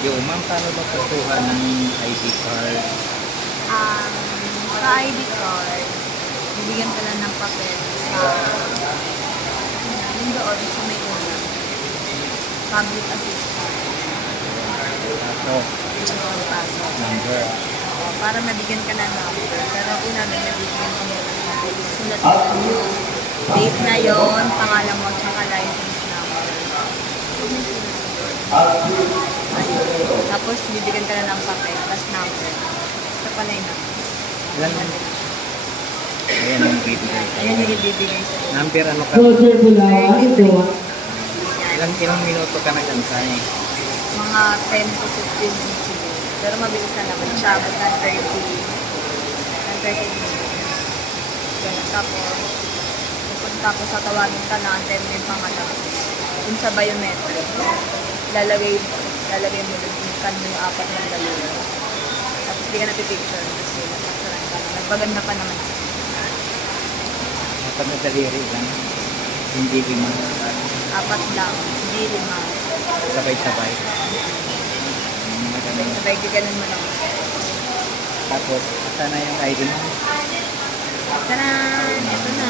Yo, ma'am, paano ba pagkuha ng ID card? Um, sa ID card, bibigyan ka lang ng papel sa yung doon sa may una. Public assistant. Tapos, Pasok. number. Para mabigyan ka ng number. Pero una na nabigyan ka muna ng number. Sulat mo lang yung date na yon, pangalan mo, tsaka license number. Ayun. Tapos bibigyan ka na ng papel, plus number. Ito pala yung number. Ilan? Ayan ang bibigay. Ayun yung ibibigay sa'yo. Number ano ka? Roger Bulawan, ito. Yan. Ilang minuto ka nag-antay? Mga 10 to 15 minutes siguro. Pero mabilis na naman siya. Abot ng 30 minutes. Ganun. Tapos, pupunta ko sa tawagin ka na, antay mo yung pangalawa. Kung sa biometric, lalagay mo doon, scan mo yung apat ng dalawa. Tapos hindi ka napipicture kasi napicturean ka na. Nagpaganda pa naman ako. Apat na daliri lang. Hindi lima. Apat lang, hindi lima. Sabay-sabay. Sabay ganun mo lang. Tapos, sana yung ID mo? Taran! Ito na.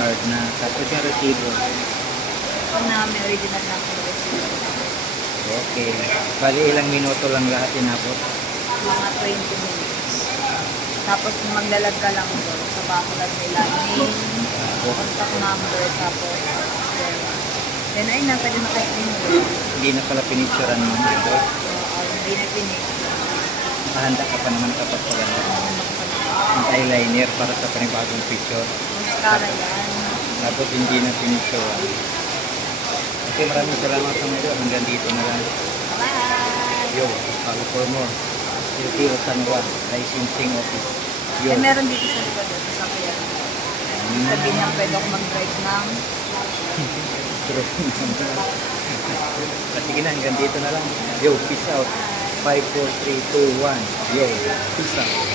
Card na. Tapos yung resibo. Ito na, may original na ako receipt. Okay. Bali, ilang minuto lang lahat inabot. Mga 20 minutes. Tapos maglalag ka lang doon sa bakulat nila. Name, contact number, tapos then ayun na, pwede maka-claim doon. Hindi na pala pinicturean mo dito. Hindi na finish. Mahanda ka pa naman kapag pala. Ang eyeliner para sa panibagong picture. Mascara yan. Tapos hindi na pinicturean. Okay, maraming salamat sa mga. Hanggang dito na lang. Bye! Yo, follow for more. LTO San Juan, licensing office. Yo. Eh, meron dito sa likod doon, sa kaya. Sabihin niya, pwede ako mag-drive ng True. Sige na, hanggang dito na lang. Yo, peace out. 5, 4, 3, 2, 1. Yo, peace out.